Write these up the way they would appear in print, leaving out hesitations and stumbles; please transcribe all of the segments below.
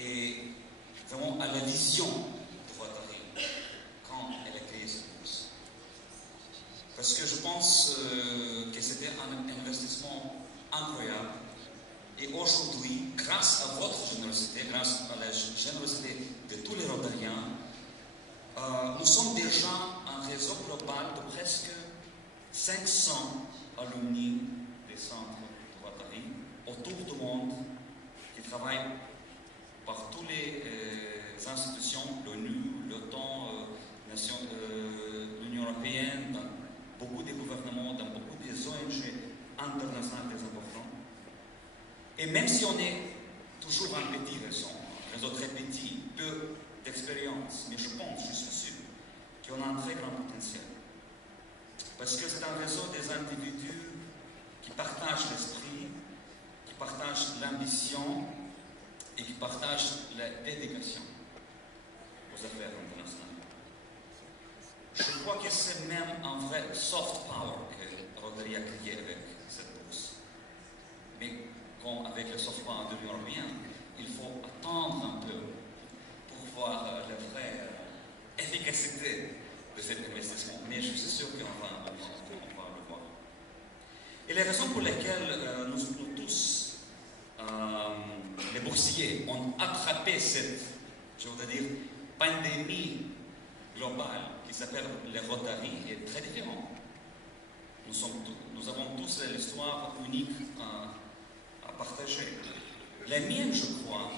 et vraiment à la vision de Rotary quand elle a créé cette bourse. Parce que je pense que c'était un investissement incroyable. Et aujourd'hui, grâce à votre générosité, grâce à la générosité de tous les Rotariens, nous sommes déjà un réseau global de presque 500 alumni des centres de Rotary autour du monde qui travaillent par toutes les institutions, l'ONU, l'OTAN, l'Union européenne, dans beaucoup de gouvernements, dans beaucoup des ONG internationales très importantes. Et même si on est toujours un petit réseau très petit, peu d'expérience, mais je suis sûr qu'on a un très grand potentiel. Parce que c'est un réseau des individus qui partagent l'esprit, qui partagent l'ambition et qui partagent la dédication aux affaires internationales. Je crois que c'est même un vrai soft power que Rotary a créé avec cette bourse. Mais comme avec le soft power de l'Union européenne, il faut attendre un peu pour voir la vraie efficacité de cet investissement. Mais je suis sûr qu'on va le voir. Et les raisons pour lesquelles nous tous, les boursiers, ont attrapé cette, je voudrais dire, pandémie globale qui s'appelle les Rotary est très différente. Nous avons tous l'histoire unique à partager. La mienne, je crois,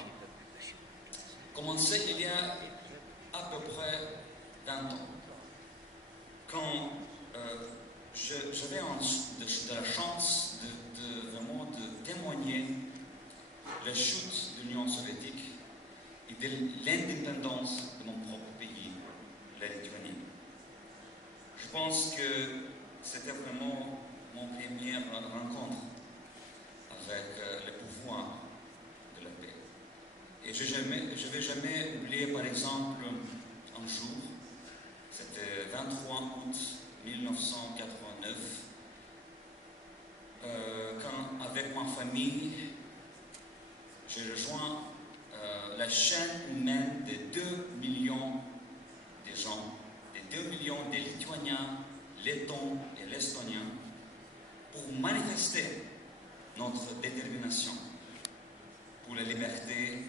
commençait il y a à peu près 20 ans, quand j'avais de la chance de vraiment de témoigner la chute de l'Union soviétique et de l'indépendance de mon propre pays, la Lituanie. Je pense que c'était vraiment mon première rencontre avec le pouvoir de la paix. Et je ne vais jamais oublier, par exemple, un jour, c'était 23 août 1989, quand, avec ma famille, j'ai rejoint la chaîne humaine de 2 millions de gens, de 2 millions de Lituaniens, Lettons et l'Estoniens, pour manifester notre détermination pour la liberté,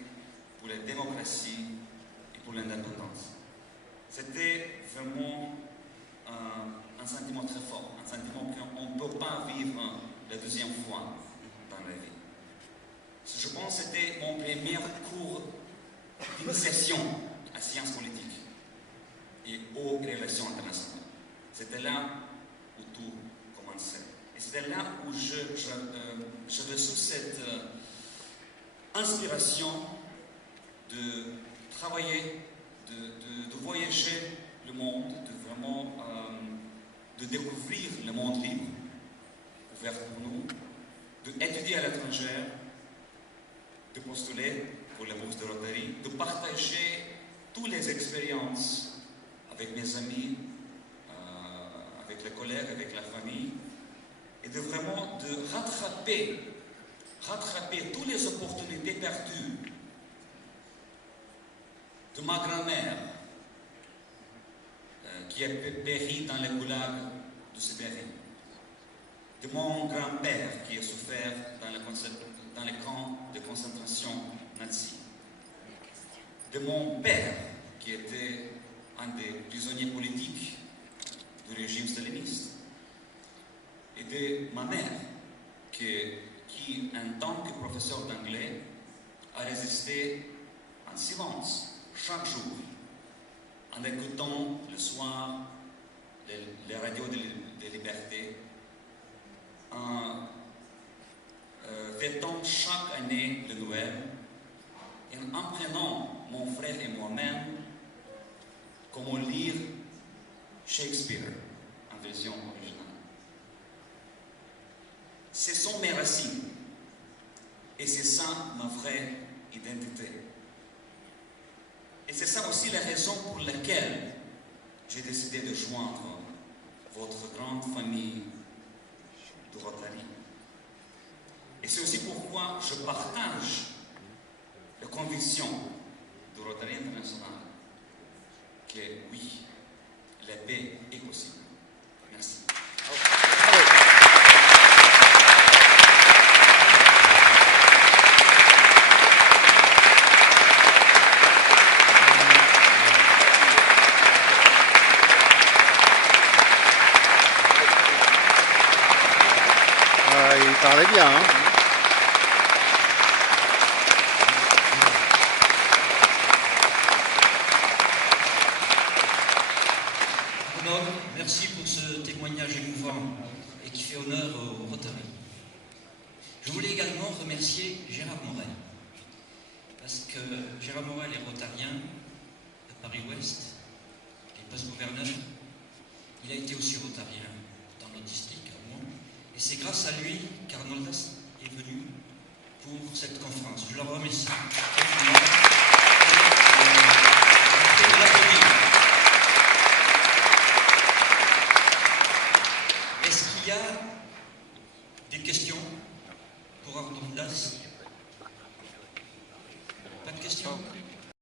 pour la démocratie et pour l'indépendance. C'était vraiment un sentiment très fort, un sentiment qu'on ne peut pas vivre la deuxième fois dans la vie. Je pense que c'était mon premier cours d'initiation à sciences politiques et aux relations internationales. C'était là où tout commençait. Et c'était là où je reçu cette inspiration de travailler, de voyager le monde, de vraiment de découvrir le monde libre, ouvert pour nous, d'étudier à l'étranger, de postuler pour la bourse de Rotary, de partager toutes les expériences avec mes amis, avec les collègues, avec la famille, et de vraiment de rattraper toutes les opportunités perdues de ma grand-mère qui a péri dans les goulags de Sibérie, de mon grand-père qui a souffert dans les camps de concentration nazis, de mon père qui était un des prisonniers politiques du régime staliniste, et de ma mère qui, en tant que professeur d'anglais, a résisté en silence chaque jour, en écoutant le soir les radios de liberté, en fêtant chaque année le Noël, et en apprenant mon frère et moi-même comment lire Shakespeare en version originale. Ce sont mes racines, et c'est ça ma vraie identité. Et c'est ça aussi la raison pour laquelle j'ai décidé de joindre votre grande famille de Rotary. Et c'est aussi pourquoi je partage la conviction conviction du Rotary International que oui, la paix est possible. Merci. Il parlait bien, hein. Merci pour ce témoignage émouvant et qui fait honneur au Rotary. Je voulais également remercier Gérard Morel, parce que Gérard Morel est rotarien de Paris-Ouest, il est post-gouverneur, il a été aussi rotarien dans notre district à Rouen, et c'est grâce à lui qu'Arnoldas est venu pour cette conférence. Je le remercie. Est-ce qu'il y a des questions pour Arnoldas? Pas de questions?